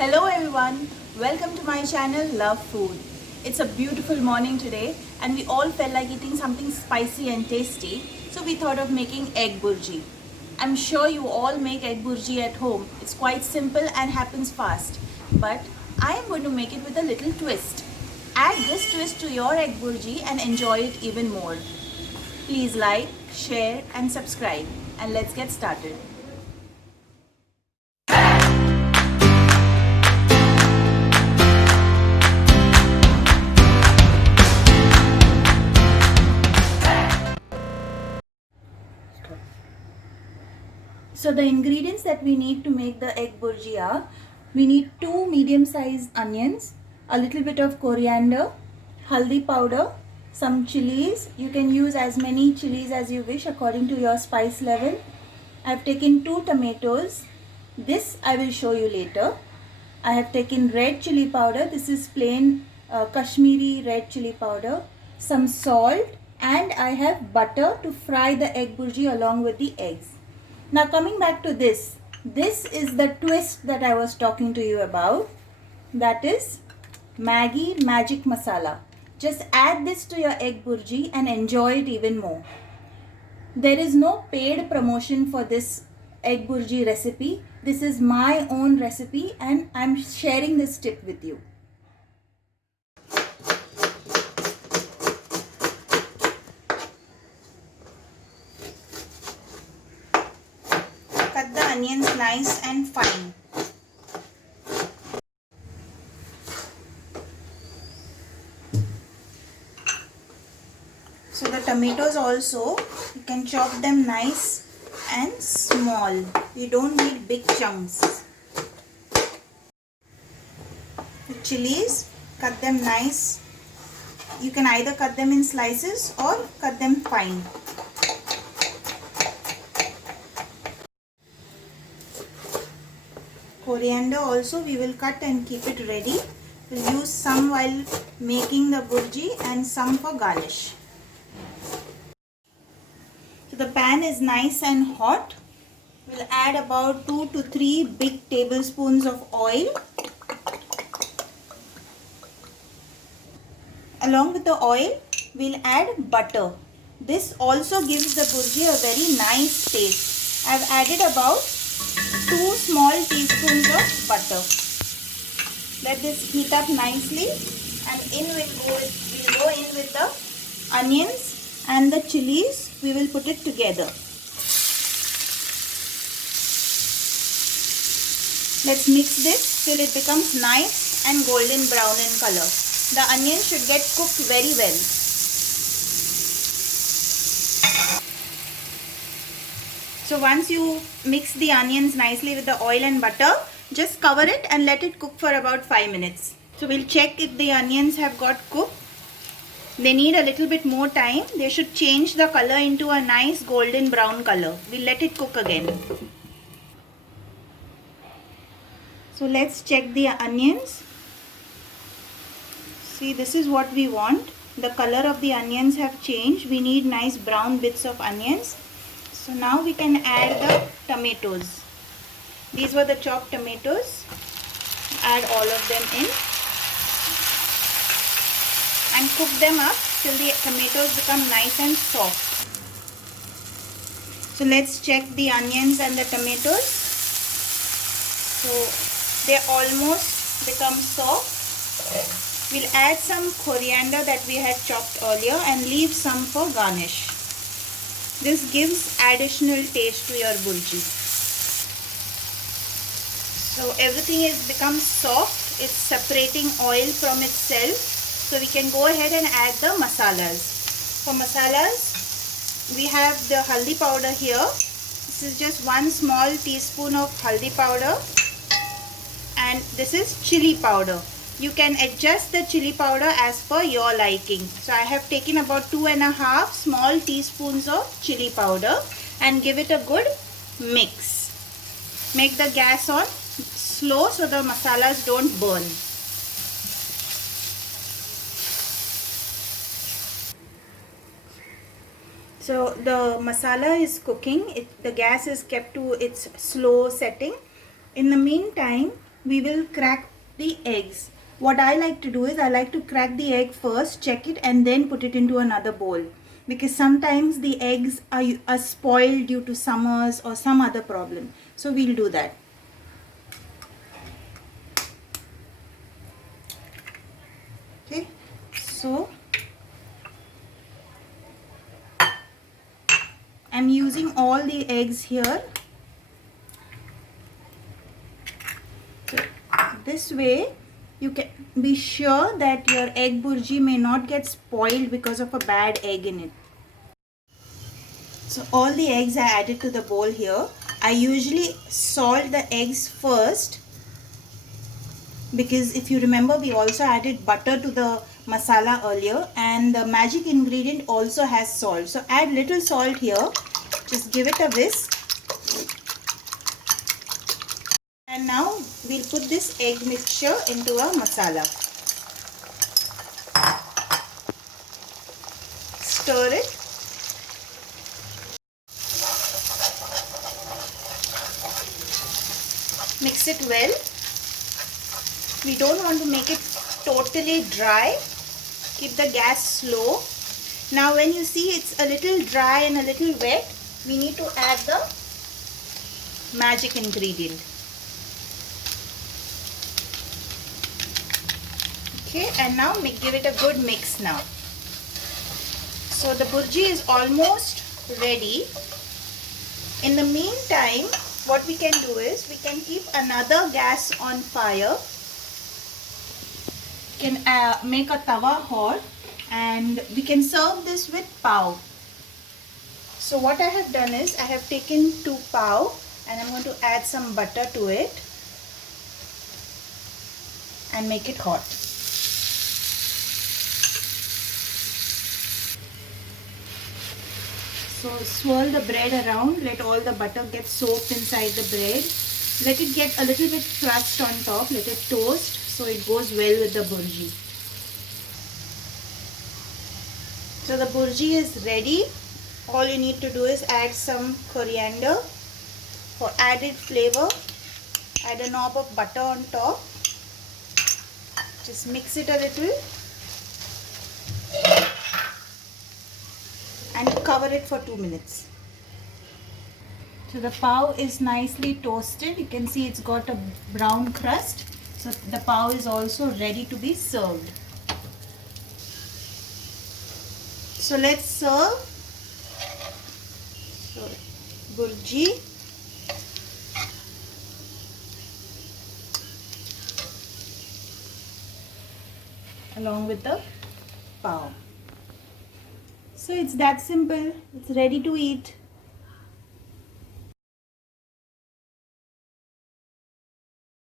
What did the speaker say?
Hello everyone, welcome to my channel Love Food. It's a beautiful morning today and we all felt like eating something spicy and tasty, so we thought of making egg burji. I'm sure you all make egg burji at home. It's quite simple and happens fast, but I am going to make it with a little twist. Add this twist to your egg burji and enjoy it even more. Please like, share and subscribe, and let's get started. So the ingredients that we need to make the egg burji are, we need 2 medium-sized onions, a little bit of coriander, haldi powder, some chilies. You can use as many chilies as you wish according to your spice level. I have taken 2 tomatoes. This I will show you later. I have taken red chili powder. This is plain Kashmiri red chili powder. Some salt, and I have butter to fry the egg burji along with the eggs. Now coming back to this is the twist that I was talking to you about. That is Maggi Magic Masala. Just add this to your egg burji and enjoy it even more. There is no paid promotion for this egg burji recipe. This is my own recipe and I'm sharing this tip with you. Cut the onions nice and fine. So the tomatoes also, you can chop them nice and small. You don't need big chunks. The chilies, cut them nice. You can either cut them in slices or cut them fine. Coriander also we will cut and keep it ready. We'll use some while making the burji and some for garnish. So the pan is nice and hot. We'll add about 2 to 3 big tablespoons of oil. Along with the oil, we'll add butter. This also gives the burji a very nice taste. I've added about 2 small teaspoons of butter. Let this heat up nicely and we'll go in with the onions and the chilies. We will put it together. Let's mix this till it becomes nice and golden brown in color. The onion should get cooked very well. So once you mix the onions nicely with the oil and butter, just cover it and let it cook for about 5 minutes. So we'll check if the onions have got cooked. They need a little bit more time. They should change the color into a nice golden brown color. We'll let it cook again. So let's check the onions. See, this is what we want. The color of the onions have changed. We need nice brown bits of onions. So now we can add the tomatoes. These were the chopped tomatoes. Add all of them in and cook them up till the tomatoes become nice and soft. So let's check the onions and the tomatoes. So they almost become soft. We'll add some coriander that we had chopped earlier and leave some for garnish. This gives additional taste to your burji. So everything has become soft. It's separating oil from itself. So we can go ahead and add the masalas. For masalas, we have the haldi powder here. This is just 1 small teaspoon of haldi powder. And this is chili powder. You can adjust the chili powder as per your liking. So I have taken about 2.5 small teaspoons of chili powder and give it a good mix. Make the gas on slow so the masalas don't burn. So the masala is cooking. The gas is kept to its slow setting. In the meantime, we will crack the eggs. What I like to do is I like to crack the egg first, check it, and then put it into another bowl, because sometimes the eggs are spoiled due to summers or some other problem. So we'll do that. Okay, so I'm using all the eggs here. So this way you can be sure that your egg burji may not get spoiled because of a bad egg in it. So all the eggs are added to the bowl here. I usually salt the eggs first, because if you remember, we also added butter to the masala earlier, and the magic ingredient also has salt. So add little salt here. Just give it a whisk. And now we'll put this egg mixture into a masala. Stir it. Mix it well. We don't want to make it totally dry. Keep the gas slow. Now when you see it's a little dry and a little wet, we need to add the magic ingredient. Okay, and now give it a good mix now. So the burji is almost ready. In the meantime, what we can do is we can keep another gas on fire. We can make a tawa hot, and we can serve this with pav. So what I have done is I have taken 2 pav and I'm going to add some butter to it and make it hot. So swirl the bread around, let all the butter get soaked inside the bread. Let it get a little bit crust on top, let it toast so it goes well with the burji. So the burji is ready. All you need to do is add some coriander for added flavor. Add a knob of butter on top. Just mix it a little and cover it for 2 minutes. So the pav is nicely toasted. You can see it's got a brown crust. So the pav is also ready to be served. So let's serve. So burji, along with the pav. So it's that simple. It's ready to eat.